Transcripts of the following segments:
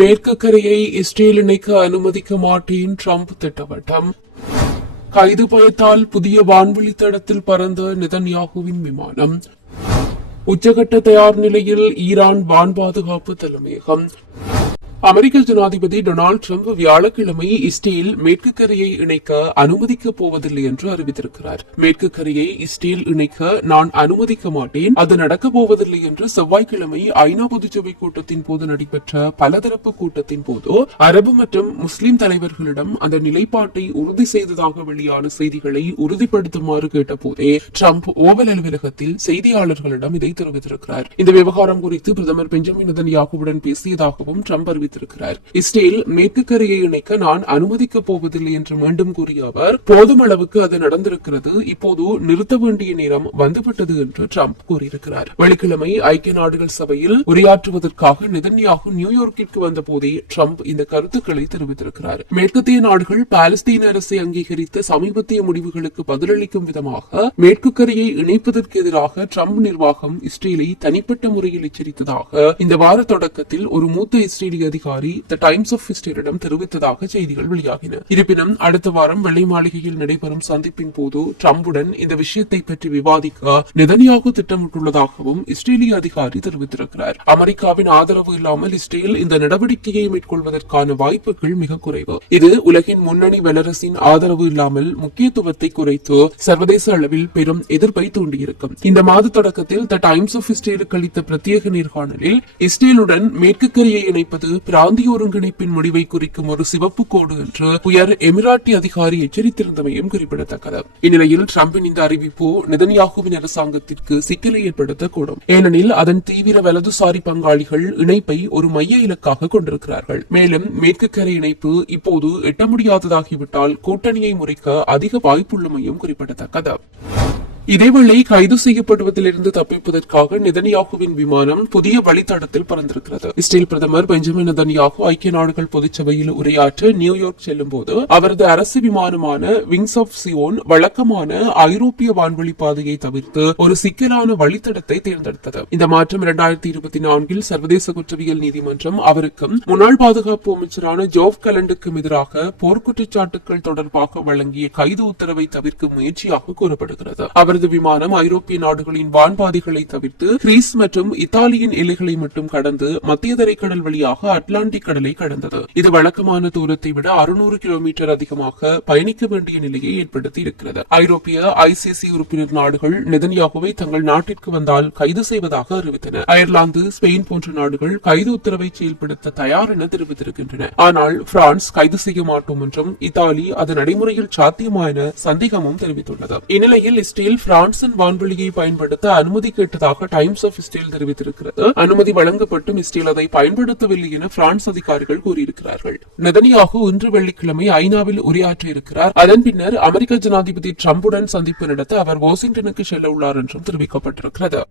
மேற்கு கரையை இஸ்ரேல் இணைக்க அனுமதிக்க மாட்டேன் ட்ரம்ப் திட்டவட்டம். கைது பயத்தால் புதிய வான்வெளி தடத்தில் பறந்த நெதன்யாகுவின் விமானம். உச்சகட்ட தயார் நிலையில் ஈரான் வான் பாதுகாப்பு தலைமையகம். அமெரிக்க ஜனாதிபதி டொனால்டு டிரம்ப் வியாழக்கிழமை இஸ்ரேல் மேற்கு கரையை இணைக்க அனுமதிக்கப் போவதில்லை என்று அறிவித்திருக்கிறார். மேற்கு கரையை இஸ்ரேல் இணைக்க நான் அனுமதிக்க மாட்டேன், அது நடக்கப் போவதில்லை என்று செவ்வாய்க்கிழமை ஐநா பொதுச்சபை கூட்டத்தின் போது நடைபெற்ற பலதரப்பு கூட்டத்தின் போது அரபு மற்றும் முஸ்லிம் தலைவர்களிடம் அந்த நிலைப்பாட்டை உறுதி செய்ததாக வெளியான செய்திகளை உறுதிப்படுத்துமாறு கேட்டபோதே டிரம்ப் ஓவல் அலுவலகத்தில் செய்தியாளர்களிடம் இதை தெரிவித்திருக்கிறார். இந்த விவகாரம் குறித்து பிரதமர் பெஞ்சமின் நெதன்யாகுவுடன் பேசியதாகவும் டிரம்ப் அறிவித்திருக்கிறார். இஸ்ரேல் மேற்கு கரையை இணைக்க நான் அனுமதிக்கப் போவதில்லை என்று மீண்டும் கூறிய அவர், போதும் அளவுக்கு அது நடந்திருக்கிறது, இப்போது நிறுத்த வேண்டிய நேரம் வந்துவிட்டது என்று டிரம்ப் கூறியிருக்கிறார். வெள்ளிக்கிழமை ஐக்கிய நாடுகள் சபையில் உரையாற்றுவதற்காக நெதன்யாகு நியூயார்க்கிற்கு வந்த போதே டிரம்ப் இந்த கருத்துக்களை தெரிவித்திருக்கிறார். மேற்கத்திய நாடுகள் பாலஸ்தீன அரசை அங்கீகரித்த சமீபத்திய முடிவுகளுக்கு பதிலளிக்கும் விதமாக மேற்கு கரையை இணைப்பதற்கு எதிராக டிரம்ப் நிர்வாகம் இஸ்ரேலை தனிப்பட்ட முறையில் எச்சரித்ததாக இந்த வார தொடக்கத்தில் ஒரு மூத்த இஸ்ரேலிய அதிகாரி தி டைம்ஸ் ஆஃப் இஸ்ரேலிடம் தெரிவித்ததாக செய்திகள் வெளியாகின. இருப்பினும் அடுத்த வாரம் வெள்ளை மாளிகையில் நடைபெறும் சந்திப்பின் போது டிரம்புடன் இந்த விஷயத்தை பற்றி விவாதிக்க நெதன்யாகு திட்டமிட்டுள்ளதாகவும் இஸ்ரேலிய அதிகாரி தெரிவித்திருக்கிறார். அமெரிக்காவின் ஆதரவு இல்லாமல் இஸ்ரேல் இந்த நடவடிக்கையை மேற்கொள்வதற்கான வாய்ப்புகள் மிக குறைவு. இது உலகின் முன்னணி வல்லரசின் ஆதரவு இல்லாமல் முக்கியத்துவத்தை குறைத்து சர்வதேச அளவில் பெரும் எதிர்ப்பை தூண்டியிருக்கும். இந்த மாத தொடக்கத்தில் தி டைம்ஸ் ஆஃப் இஸ்ரேலுக்கு அளித்த பிரத்யேக நேர்காணலில் இஸ்ரேலுடன் மேற்கு கரையை இணைப்பது பிராந்திய ஒருங்கிணைப்பின் முடிவை குறிக்கும் ஒரு சிவப்பு கோடு என்று உயர் எமிராட்டி அதிகாரி எச்சரித்திருந்தமையும் குறிப்பிடத்தக்கது. இந்நிலையில் டிரம்பின் இந்த அறிவிப்பு நெதன்யாகுவின் அரசாங்கத்திற்கு சிக்கலை ஏற்படுத்தக்கூடும். ஏனெனில் அதன் தீவிர வலதுசாரி பங்காளிகள் இணைப்பை ஒரு மைய இலக்காக கொண்டிருக்கிறார்கள். மேலும் மேற்கு கரை இணைப்பு இப்போது எட்ட முடியாததாகிவிட்டால் கூட்டணியை முறிக்க அதிக வாய்ப்புள்ளமையும் குறிப்பிடத்தக்கது. இதேவேளை கைது செய்யப்படுவதிலிருந்து தப்பிப்பதற்காக நெதன்யாகுவின் விமானம் புதிய வழித்தடத்தில் பறந்திருக்கிறது. இஸ்ரேல் பிரதமர் பெஞ்சமின் நெதன்யாகு ஐக்கிய நாடுகள் பொதுச்சபையில் உரையாற்ற நியூயார்க் செல்லும் போது அவரது அரசு விமானமான விங்ஸ் ஆஃப் சியோன் வழக்கமான ஐரோப்பிய வான்வெளி பாதையை தவிர்த்து ஒரு சிக்கலான வழித்தடத்தை தேர்ந்தெடுத்தது. இந்த மாற்றம் 2024 சர்வதேச குற்றவியல் நீதிமன்றம் அவருக்கும் முன்னாள் பாதுகாப்பு அமைச்சரான ஜோவ் கலண்டுக்கும் எதிராக போர்க்குற்றச்சாட்டுகள் தொடர்பாக வழங்கிய கைது உத்தரவை தவிர்க்கும் முயற்சியாக கூறப்படுகிறது. அவரது விமானம் ஐரோப்பிய நாடுகளின் வான்பாதைகளை தவிர்த்து கிரீஸ் மற்றும் இத்தாலியின் எல்லைகளை மட்டும் கடந்து மத்திய தரைக்கடல் வழியாக அட்லாண்டிக் கடலை கடந்தது. இது வழக்கமான தூரத்தை விட 600 கிலோமீட்டர் அதிகமாக பயணிக்க வேண்டிய நிலையை ஏற்படுத்தி இருக்கிறது. ஐரோப்பிய ஐசிசி உறுப்பினர் நாடுகள் நெதன்யாகுவை தங்கள் நாட்டிற்கு வந்தால் கைது செய்வதாக அறிவித்தன. அயர்லாந்து, ஸ்பெயின் போன்ற நாடுகள் கைது உத்தரவை செயல்படுத்த தயார் என தெரிவித்திருக்கின்றன. ஆனால் பிரான்ஸ் கைது செய்ய மாட்டோம் என்றும் இத்தாலி அது நடைமுறையில் சாத்தியமா என சந்தேகமும் தெரிவித்துள்ளது. இந்நிலையில் இஸ்ரேல் பிரான்சின் வான்வெளியை பயன்படுத்த அனுமதி கேட்டதாக டைம்ஸ் ஆஃப் இஸ்ரேல் தெரிவித்திருக்கிறது. அனுமதி வழங்கப்பட்டும் இஸ்ரேல் அதை பயன்படுத்தவில்லை என பிரான்ஸ் அதிகாரிகள் கூறியிருக்கிறார்கள். நெதன்யாகு இன்று வெள்ளிக்கிழமை ஐநாவில் உரையாற்றியிருக்கிறார். அதன் பின்னர் அமெரிக்க ஜனாதிபதி டிரம்புடன் சந்திப்பு நடத்த அவர் வாஷிங்டனுக்கு செல்ல உள்ளார் என்றும் தெரிவிக்கப்பட்டிருக்கிறது.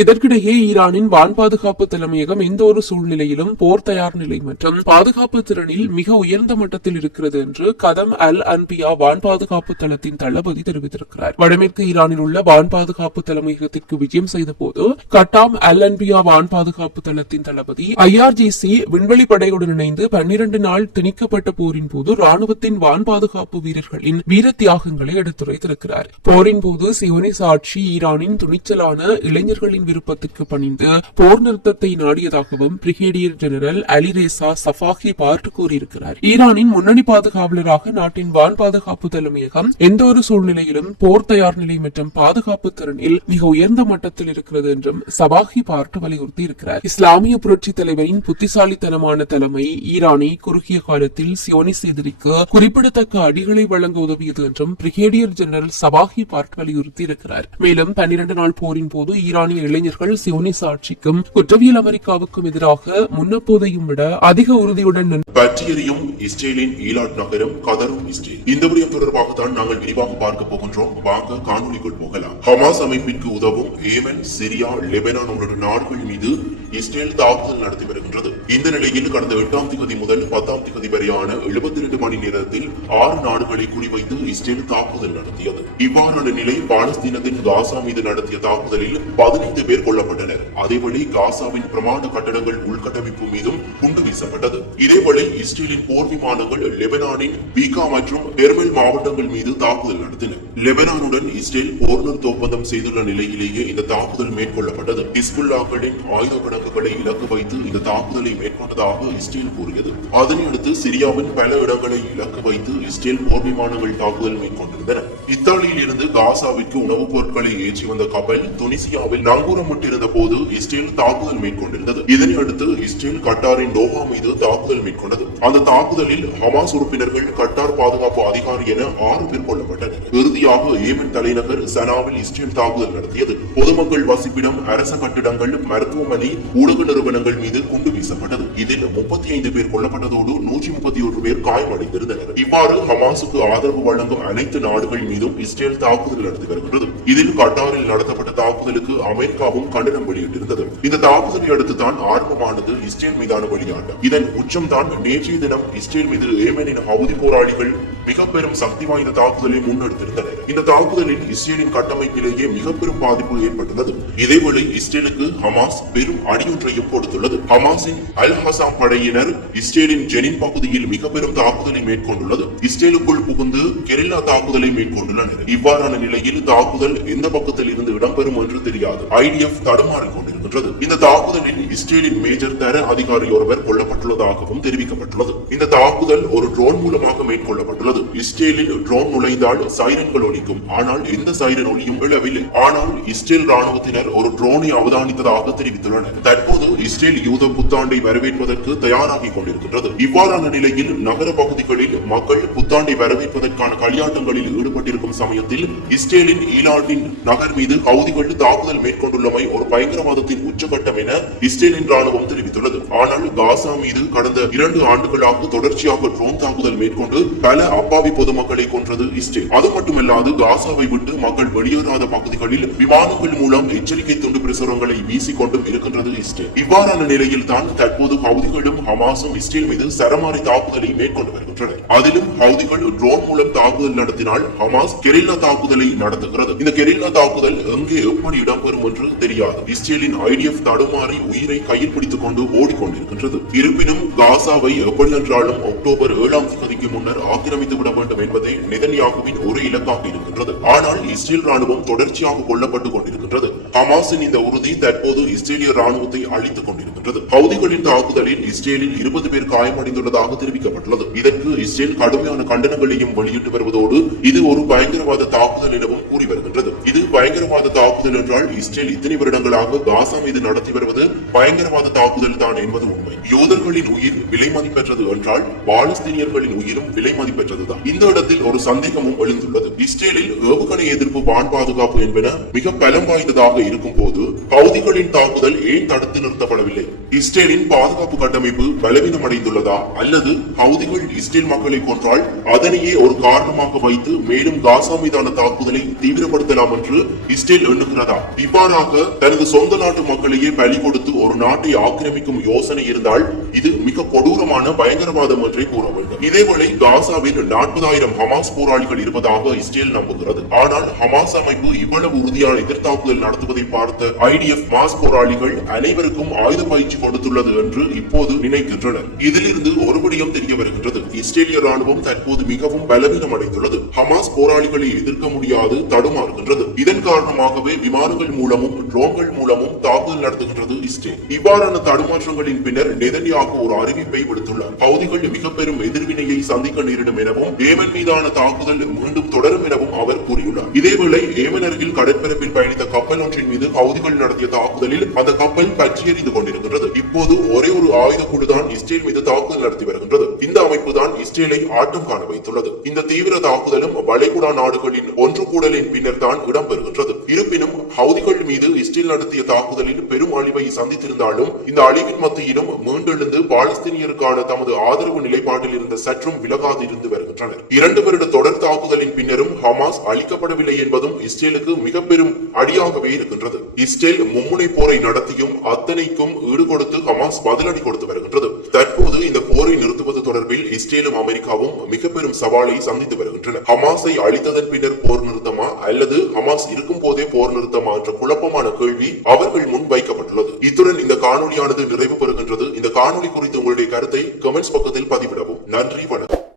இதற்கிடையே ஈரானின் வான் பாதுகாப்பு தலைமையகம் எந்த ஒரு சூழ்நிலையிலும் போர் தயார் நிலை மற்றும் பாதுகாப்பு திறனில் மிக உயர்ந்த மட்டத்தில் இருக்கிறது என்று கதம் அல் அன்பியா வான் பாதுகாப்பு தளத்தின் தளபதி தெரிவித்திருக்கிறார். வடமேற்கு ஈரானில் உள்ள வான் பாதுகாப்பு தலைமையகத்திற்கு விஜயம் செய்த போது கட்டாம் அல் அன்பியா வான் பாதுகாப்பு தளத்தின் தளபதி IRGC விண்வெளி படையுடன் இணைந்து 12 நாள் திணிக்கப்பட்ட போரின் போது ராணுவத்தின் வான் பாதுகாப்பு வீரர்களின் வீர தியாகங்களை எடுத்துரைத்திருக்கிறார். போரின் போது சியோனிச ஆட்சி ஈரானின் துணிச்சலான இளைஞர்களின் விருப்பத்திற்கு பணிந்து போர் நிறுத்தத்தை நாடியதாகவும் பிரிகேடியர் ஜெனரல் அலிரேசா சஃபாகி பார்ட் கூறியிருக்கிறார். ஈரானின் முன்னணி பாதுகாவலராக நாட்டின் வான் பாதுகாப்பு தலைமையகம் எந்த ஒரு சூழ்நிலையிலும் போர் தயார் நிலை மற்றும் பாதுகாப்பு திறனில் மிக உயர்ந்த மட்டத்தில் இருக்கிறது என்றும் சபாகி பார்ட் வலியுறுத்தி இருக்கிறார். இஸ்லாமிய புரட்சி தலைவரின் புத்திசாலித்தனமான தலைமை ஈரானை குறுகிய காலத்தில் சியோனிஸ் எதிரிக்கு குறிப்பிடத்தக்க அடிகளை வழங்க உதவியது என்றும் பிரிகேடியர் ஜெனரல் சபாகி பார்ட் வலியுறுத்தி இருக்கிறார். மேலும் 12 நாள் போரின் போது ஈரானிய இளைஞர்கள் சியோனிச ஆட்சிக்கும் குற்றவியல் அமெரிக்காவுக்கும் எதிராக முன்னப்போதையும் விட அதிக உறுதியுடன் பற்றியறியும் இஸ்ரேலின் ஈலாட் நகரம் கதரும் இஸ்ரேல். இந்த விடயம் தொடர்பாக தான் நாங்கள் விரிவாக பார்க்க போகின்றோம். வாங்க காணொலிக்குள் போகலாம். ஹமாஸ் அமைப்பிற்கு உதவும் ஏமன், சிரியா, லெபனான் உள்ளிட்ட நாடுகள் மீது இஸ்ரேல் தாக்குதல் நடத்தி வருகின்றது. இந்த நிலையில் கடந்த 8ஆம் தேதி முதல் 10ஆம் தேதி வரையான 72 மணி நேரத்தில் 6 நாடுகளை குறிவைத்து இஸ்ரேல் தாக்குதல் நடத்தியது. இவ்வாறான நிலை பாலஸ்தீனத்தின் காசா மீது நடத்திய தாக்குதலில் 15 5 பேர் கொல்லப்பட்டனர். அதேவேளை காசாவின் பிரமாண்ட கட்டடங்கள் உள்கட்டமைப்பு மீதும் குண்டு வீசப்பட்டது. இதேவேளை இஸ்ரேலின் போர் விமானங்கள் லெபனானின் பீகா மற்றும் ஹெர்மெல் மாவட்டங்கள் மீது தாக்குதல் நடத்தின. லெபனானுடன் இஸ்ரேல் போர் நிறுத்த ஒப்பந்தம் செய்துள்ள நிலையிலேயே இந்த தாக்குதல் மேற்கொள்ளப்பட்டது. ஹிஸ்புல்லாக்களின் ஆயுத கணக்குகளை இலக்கு வைத்து இந்த தாக்குதலை மேற்கொண்டதாக இஸ்ரேல் கூறியது. அதனையடுத்து சிரியாவின் பல இடங்களை இலக்கு வைத்து இஸ்ரேல் போர் விமானங்கள் தாக்குதல் மேற்கொண்டிருந்தன. இத்தாலியில் இருந்து காசாவிற்கு உணவுப் பொருட்களை ஏற்றி வந்த கப்பல் துனிசியாவில் நங்கூரமிட்டிருந்த போது இஸ்ரேல் தாக்குதல் மேற்கொண்டிருந்தது. இதனையடுத்து இஸ்ரேல் கட்டாரின் டோஹா மீது தாக்குதல் மேற்கொண்டது. அந்த தாக்குதலில் ஹமாஸ் உறுப்பினர்கள், கட்டார் பாதுகாப்பு அதிகாரி என 6 பேர் கொல்லப்பட்டனர். இறுதியாக ஏமன் தலைநகர் சனாவில் இஸ்ரேல் தாக்குதல் நடத்தியது. பொதுமக்கள் வசிப்பிடம், அரச கட்டிடங்கள், மருத்துவமனை, ஊடக நிறுவனங்கள் மீது குண்டு வீசப்பட்டது. இதில் 35 பேர் கொல்லப்பட்டதோடு 131 பேர் காயமடைந்திருந்தனர். இவ்வாறு ஹமாஸுக்கு ஆதரவு வழங்கும் அனைத்து நாடுகள் மீதும் இஸ்ரேல் தாக்குதல் நடத்தி வருகிறது. இதில் கட்டாரில் நடத்தப்பட்ட தாக்குதலுக்கு அமெரிக்காவும் கண்டனம் வெளியிட்டிருந்தது. இந்த தாக்குதலை அடுத்து தான் ஆரம்பமானது இஸ்ரேல் மீதான வெளியாட்டம். இதன் உச்சம் தான் நேற்றைய தினம் இஸ்ரேல் மீது ஏமனின் ஹவுதி போராளிகள் மிக பெரும் சக்தி வாய்ந்த தாக்குதலை முன்னெடுத்திருந்தனர். இந்த தாக்குதலில் இஸ்ரேலின் கட்டமைப்பிலேயே மிக பெரும் பாதிப்பு ஏற்பட்டுள்ளது. இதேவேளை இஸ்ரேலுக்கு ஹமாஸ் பெரும் அடியொன்றையும் கொடுத்துள்ளது. ஹமாஸின் அல் ஹசாம் படையினர் இஸ்ரேலின் ஜெனின் பகுதியில் மிக பெரும் தாக்குதலை மேற்கொண்டுள்ளது. இஸ்ரேலுக்குள் புகுந்து கெரில்லா தாக்குதலை மேற்கொண்டுள்ளனர். இவ்வாறான நிலையில் தாக்குதல் எந்த பக்கத்தில் இருந்து இடம்பெறும் என்று தெரியாது. IDF தடுமாறிக் கொண்டிருக்கின்றது. இந்த தாக்குதலில் இஸ்ரேலின் மேஜர் தர அதிகாரி ஒருவர் கொல்லப்பட்டுள்ளதாகவும் தெரிவிக்கப்பட்டுள்ளது. இந்த தாக்குதல் ஒரு ட்ரோன் மூலமாக மேற்கொள்ளப்பட்டுள்ளது. இஸ்ரேலில் ட்ரோன் நுழைந்தால் சைரன்கள் ஒலிக்கும். ஆனால் எந்த சைரன் ஒலியும் எழவில்லை. ஆனால் இஸ்ரேல் ராணுவத்தினர் ஒரு ட்ரோனை அவதானித்ததாக தெரிவித்துள்ளனர். தற்போது இஸ்ரேல் யூத புத்தாண்டை வரவேற்பதற்கு தயாராகி கொண்டிருக்கின்றது. இவ்வாறான நிலையில் நகர பகுதிகளில் மக்கள் புத்தாண்டை வரவேற்பதற்கான களியாட்டங்களில் ஈடுபட்டிருக்கும் சமயத்தில் இஸ்ரேலின் ஈலாட்டின் நகர் மீது ஹவுதிகள் தாக்குதல் மேற்கொண்டுள்ளமை ஒரு பயங்கரவாதத்தின் உச்சகட்டம் என இஸ்ரேலின் ராணுவம் தெரிவித்துள்ளது. ஆனால் காசா மீது கடந்த 2 ஆண்டுகளாக தொடர்ச்சியாக ட்ரோன் தாக்குதல் மேற்கொண்டு பல அப்பாவி பொதுமக்களை கொன்றது இஸ்ரேல். அது மட்டுமல்லாது காசாவை விட்டு மக்கள் வெளியேறாத பகுதிகளில் விமானங்கள் மூலம் எச்சரிக்கை துண்டு பிரசுரங்களை வீசிக்கொண்டும் இருக்கின்றது இஸ்ரேல். இவ்வாறான நிலையில் தான் தற்போது ஹவுதிகளும் ஹமாஸும் இஸ்ரேல் மீது சரமாரி தாக்குதலை மேற்கொண்டு வருகின்றனர். அதிலும் ஹவுதிகள் ட்ரோன் மூலம் தாக்குதல் நடத்தினால் ஹமாஸ் கெரில்லா தாக்குதலை நடத்துகிறது. இந்த கெரில்லா தாக்குதல் எங்கே எப்படி இடம்பெறும் என்று தெரியாது. இஸ்ரேலின் IDF தடுமாறி உயிரை கையில் பிடித்துக் கொண்டு ஓடிக்கொண்டிருக்கின்றது. இருப்பினும் காசாவை எப்படி என்றாலும் அக்டோபர் 7ஆம் தேதிக்கு முன்னர் ஆக்கிரமித்து விட வேண்டும் என்பதே நெதன்யாகுவின் ஒரு இலக்காக இருக்கின்றது. ஆனால் இஸ்ரேல் ராணுவம் தொடர்ச்சியாக கொல்லப்பட்டுக் கொண்டிருக்கின்றது. ஹமாஸின் இந்த உறுதி தற்போது இஸ்ரேலிய ராணுவத்தை அழித்துக் கொண்டிருக்கின்றது. ஹவுதிகளின் தாக்குதலில் இஸ்ரேலில் 20 பேர் காயமடைந்துள்ளதாக தெரிவிக்கப்பட்டுள்ளது. இதற்கு இஸ்ரேல் கடுமையான கண்டனங்களையும் வெளியிட்டு வருவதோடு இது ஒரு பயங்கரவாத தாக்குதல் எனவும் கூறி வருகின்றது. இது பயங்கரவாத தாக்குதல் என்றால் இஸ்ரேல் இத்தனை வருடங்களாக காசா மீது நடத்தி வருவது பயங்கரவாத தாக்குதல் தான் என்பது உண்மை. யூதர்களின் உயிர் விலை மதிப்பெற்றது என்றால் பாலஸ்தீனியர்களின் உயிரும் விலை மதிப்பெற்றதுதான். இந்த இடத்தில் ஒரு சந்தேகமும் எழுந்துள்ளது. இஸ்ரேலில் ஏவுகணை எதிர்ப்பு வான் பாதுகாப்பு என்பன மிக பலம் வாய்ந்ததாக இருக்கும் போது ஹவுதிகளின் தாக்குதல் ஏன் தடுத்து நிறுத்தப்படவில்லை? இஸ்ரேலின் பாதுகாப்பு கட்டமைப்பு பலவீனம் அடைந்துள்ளதா அல்லது ஹவுதிகள் இஸ்ரேல் மக்களை கொன்றால் அதனையே ஒரு காரணமாக வைத்து மேலும் காசா மீதான தாக்குதலை தீவிரப்படுத்தலாம் என்று இஸ்ரேல் எண்ணுகிறதா? இவ்வாறாக தனது சொந்த நாட்டு மக்களையே பலி கொடுத்து ஒரு நாட்டை ஆக்கிரமிக்கும் யோசனை இருந்தால் இது மிக கொடூரமான பயங்கரவாதம் என்றே கூற வேண்டும். இதேவேளை காசாவில் 40,000 ஹமாஸ் போராளிகள் இருப்பதாக இஸ்ரேல் நம்புகிறது. ஆனால் ஹமாஸ் அமைப்பு இவ்வளவு உறுதியான எதிர்த்தாக்குதல் நடத்துவதை பார்த்த IDF மாஸ் போராளிகள் அனைவருக்கும் ஆயுத பயிற்சி கொடுத்துள்ளது என்று இப்போது நினைக்கின்றனர். இதிலிருந்து ஒரு விடயம் தெரிய வருகின்றது. இஸ்ரேலிய ராணுவம் தற்போது மிகவும் பலவீனம் அடைந்துள்ளது. ஹமாஸ் போராளிகளை எதிர்க்க முடியாது தடுமாறுகின்றது. இதன் காரணமாகவே விமானங்கள் மூலமும் ட்ரோன்கள் மூலமும் தாக்குதல் நடத்துகின்றது இஸ்ரேல். இவ்வாறான தடுமாற்றங்களின் பின்னர் நெதன்யாகு ஒரு அறிவிப்பை விடுத்துள்ளார். ஹவுதிகள் மிக பெரும் எதிர்வினையை சந்திக்க நேரிடும் எனவும் ஏமன் மீதான தாக்குதல் மீண்டும் தொடரும் எனவும் அவர் கூறியுள்ளார். இதேவேளை ஏமன் அருகில் கடற்பரப்பில் பயணித்த கப்பல் ஒன்றின் மீது ஹவுதிகள் நடத்திய தாக்குதலில் அந்த கப்பல் பற்றி எறிந்து கொண்டிருக்கின்றது. இப்போது ஒரே ஒரு ஆயுத குழுதான் இஸ்ரேல் மீது தாக்குதல் நடத்தி வருகின்றது. இந்த அமைப்பு தான் இஸ்ரேலை ஆட்டம் காண வைத்துள்ளது. இந்த தீவிர தாக்குதலும் வளைகுடா நாடுகளின் ஒன்று கூடலின் பின்னர் தான் இடம்பெறுகின்றது. இருப்பினும் ஹவுதிகள் மீது இஸ்ரேல் நடத்திய தாக்குதலில் பெரும் அழிவை சந்தித்திருந்தாலும் இந்த அழிவின் மத்தியிலும் மீண்டெழுந்து பாலஸ்தீனியருக்கான தமது ஆதரவு நிலைப்பாட்டில் இருந்த சற்றும் விலகாது இருந்து வருகிறது. வருகின்றனர். 2 வருட தொடர் தாக்குதலின் பின்னரும் ஹமாஸ் அழிக்கப்படவில்லை என்பதும் இஸ்ரேலுக்கு மிக பெரும் அடியாகவே இருக்கின்றது. இஸ்ரேல் மும்முனை போரை நடத்தியும் அத்தனைக்கும் ஈடுகொடுத்து ஹமாஸ் பதிலடி கொடுத்து வருகின்றது. தற்போது இந்த போரை நிறுத்துவது தொடர்பில் இஸ்ரேலும் அமெரிக்காவும் மிக பெரும் சவாலை சந்தித்து வருகின்றன. ஹமாஸை அழித்ததன் பின்னர் போர் நிறுத்தமா அல்லது ஹமாஸ் இருக்கும் போதே போர் நிறுத்தமா என்ற குழப்பமான கேள்வி அவர்கள் முன் வைக்கப்பட்டுள்ளது. இத்துடன் இந்த காணொலியானது நிறைவு பெறுகின்றது. இந்த காணொலி குறித்து உங்களுடைய கருத்தை கமெண்ட்ஸ் பக்கத்தில் பதிவிடவும். நன்றி, வணக்கம்.